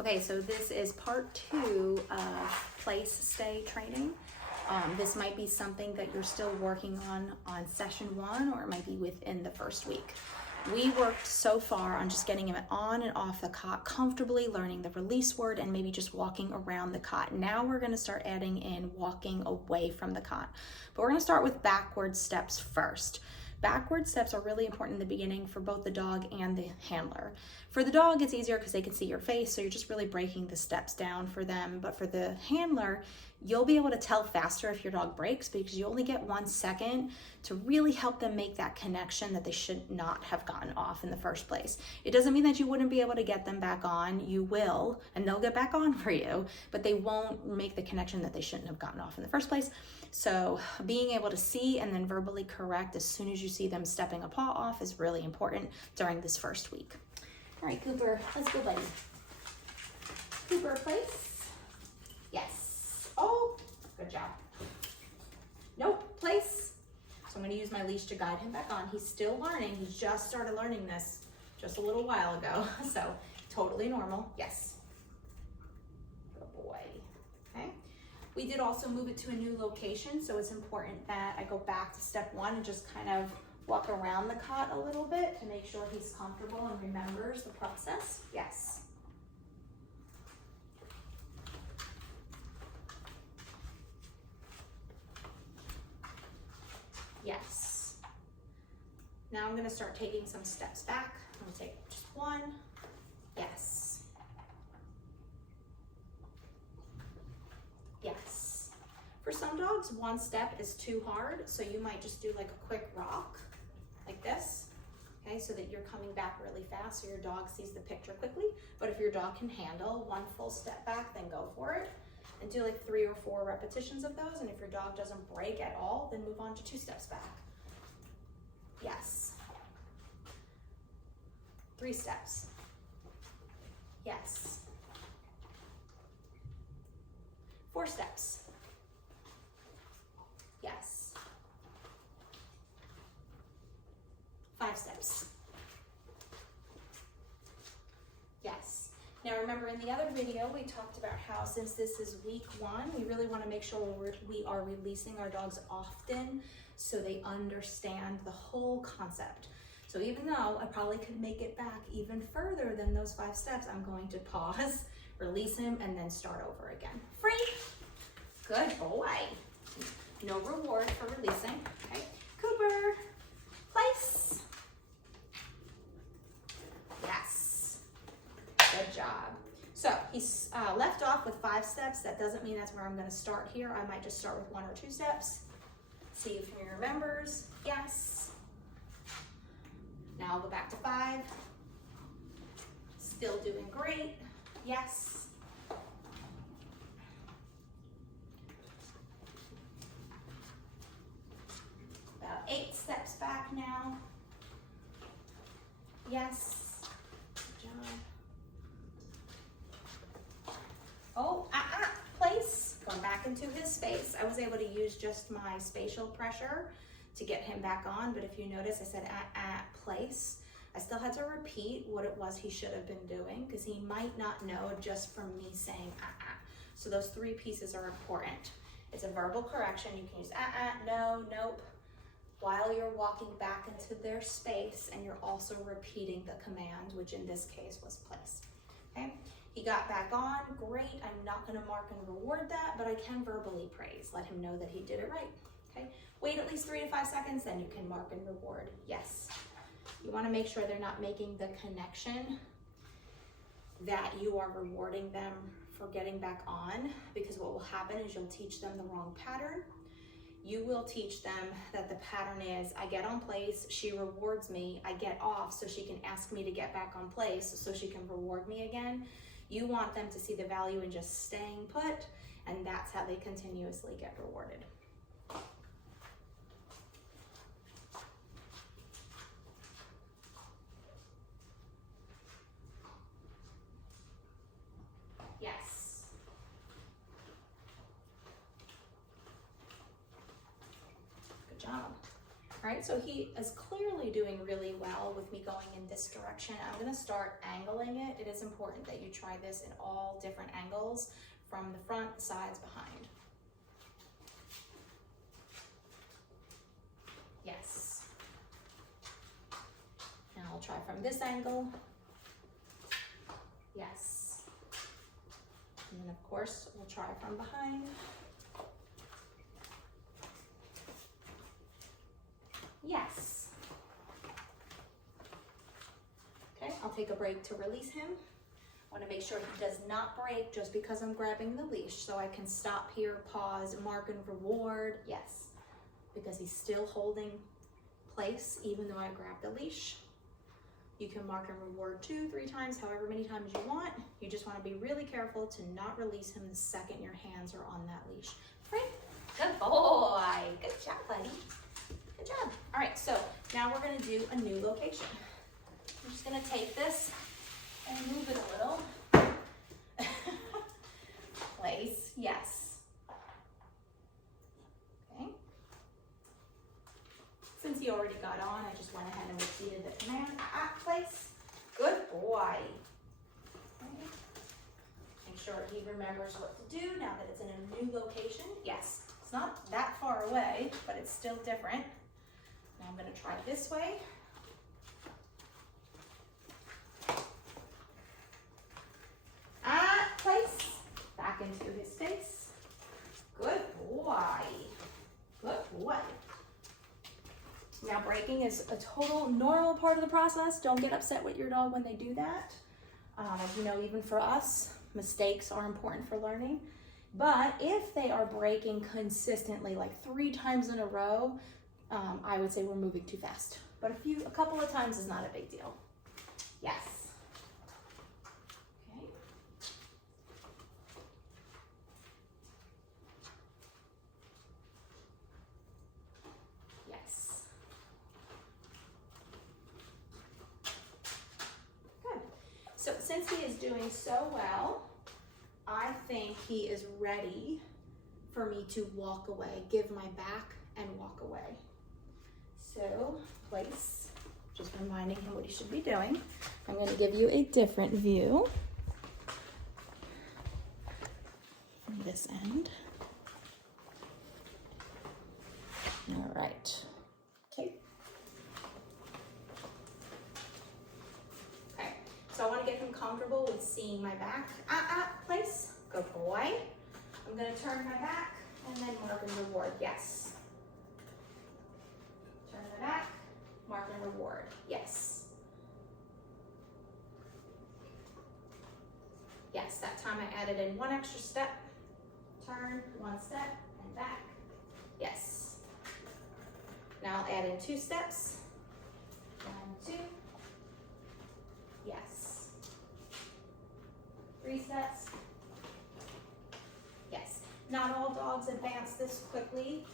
Okay, so this is part 2 of place stay training. This might be something that you're still working on session 1, or it might be within the first week. We worked so far on just getting him on and off the cot comfortably, learning the release word, and maybe just walking around the cot. Now we're going to start adding in walking away from the cot. But we're going to start with backward steps first. Backward steps are really important in the beginning for both the dog and the handler. For the dog, it's easier because they can see your face, so you're just really breaking the steps down for them. But for the handler, you'll be able to tell faster if your dog breaks, because you only get 1 second to really help them make that connection that they should not have gotten off in the first place. It doesn't mean that you wouldn't be able to get them back on. You will, and they'll get back on for you, but they won't make the connection that they shouldn't have gotten off in the first place. So being able to see and then verbally correct as soon as you see them stepping a paw off is really important during this first week. All right, Cooper, let's go, buddy. Cooper, place. Yes. Oh, good job. Nope, place. So I'm going to use my leash to guide him back on. He's still learning. He just started learning this just a little while ago. So totally normal. Yes. Good boy. Okay. We did also move it to a new location, so it's important that I go back to step 1 and just kind of walk around the cot a little bit to make sure he's comfortable and remembers the process. Yes. Yes. Now I'm going to start taking some steps back. I'm going to take just 1. Yes. Yes. For some dogs, 1 step is too hard, so you might just do like a quick rock, like this, okay, so that you're coming back really fast so your dog sees the picture quickly. But if your dog can handle 1 full step back, then go for it. And do like 3 or 4 repetitions of those, and if your dog doesn't break at all, then move on to 2 steps back. Yes. 3 steps. Yes. 4 steps. Yes. 5 steps. Yes. Now remember, in the other video, we talked about how since this is week 1, we really want to make sure we are releasing our dogs often so they understand the whole concept. So even though I probably could make it back even further than those 5 steps, I'm going to pause, release him, and then start over again. Free. Good boy. No reward for releasing. Okay. Cooper, place. Yes. Good job. So he's left off with 5 steps. That doesn't mean that's where I'm going to start here. I might just start with 1 or 2 steps. See if he remembers. Yes. Now I'll go back to 5. Still doing great. Yes. About 8 steps back now. Yes. Good job. Oh, place. Going back into his space. I was able to use just my spatial pressure to get him back on, but if you notice, I said place. I still had to repeat what it was he should have been doing, because he might not know just from me saying So those 3 pieces are important. It's a verbal correction. You can use no, nope, while you're walking back into their space, and you're also repeating the command, which in this case was place. Okay, he got back on, great. I'm not going to mark and reward that, but I can verbally praise, let him know that he did it right. Okay, wait at least 3 to 5 seconds, then you can mark and reward. Yes. You want to make sure they're not making the connection that you are rewarding them for getting back on, because what will happen is you'll teach them the wrong pattern. You will teach them that the pattern is, I get on place, she rewards me, I get off so she can ask me to get back on place so she can reward me again. You want them to see the value in just staying put, and that's how they continuously get rewarded. Yes. Good job. All right, right, so he is clearly doing really well with me going in this direction. I'm gonna start angling it. It is important that you try this in all different angles, from the front, the sides, behind. Yes. Now I'll try from this angle. Yes. And then of course, we'll try from behind. Yes. Okay, I'll take a break to release him. I want to make sure he does not break just because I'm grabbing the leash, so I can stop here, pause, mark and reward. Yes, because he's still holding place even though I grab the leash. You can mark and reward 2, 3 times, however many times you want. You just want to be really careful to not release him the second your hands are on that leash. Right? Good boy. Good job, buddy. Good job. All right, so now we're going to do a new location. I'm just going to take this and move it a little. Place, yes. Okay. Since he already got on, I just went ahead and repeated the command. Place. Good boy. Okay. Make sure he remembers what to do now that it's in a new location. Yes, it's not that far away, but it's still different. Now I'm going to try this way. Place. Back into his face. Good boy. Good boy. Now breaking is a total normal part of the process. Don't get upset with your dog when they do that. As you know, even for us, mistakes are important for learning. But if they are breaking consistently, like 3 times in a row, I would say we're moving too fast. But a couple of times is not a big deal. Yes. Okay. Yes. Good. So since he is doing so well, I think he is ready for me to walk away, give my back and walk away. So, place, just reminding him what he should be doing. I'm going to give you a different view from this end. All right. Okay. Okay. So I want to get him comfortable with seeing my back. Place. Good boy. I'm going to turn my back and then mark and reward. Yes. Turn the back, mark and reward. Yes. Yes, that time I added in 1 extra step. Turn, 1 step, and back. Yes. Now I'll add in 2 steps. 1, 2. Yes. 3 steps. Yes. Not all dogs advance this quickly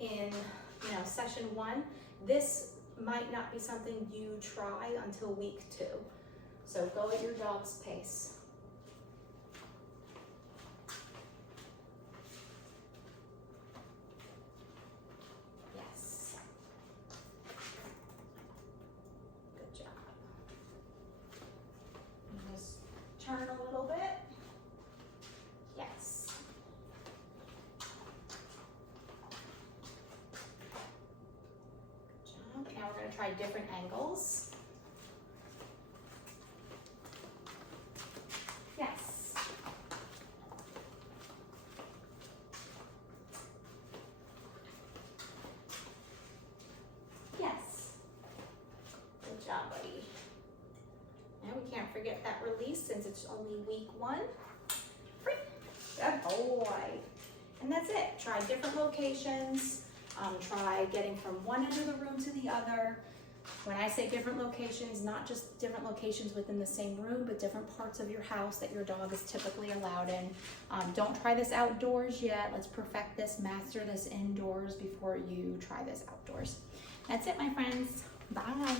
in session 1. This might not be something you try until week 2. So go at your dog's pace. Yes. Good job. And just turn a little bit. Yes. Now we're going to try different angles. Yes. Yes. Good job, buddy. Now we can't forget that release since it's only week 1. Free. Good boy. And that's it. Try different locations. Try getting from one end of the room to the other. When I say different locations, not just different locations within the same room, but different parts of your house that your dog is typically allowed in. Don't try this outdoors yet. Let's perfect this, master this indoors before you try this outdoors. That's it, my friends. Bye.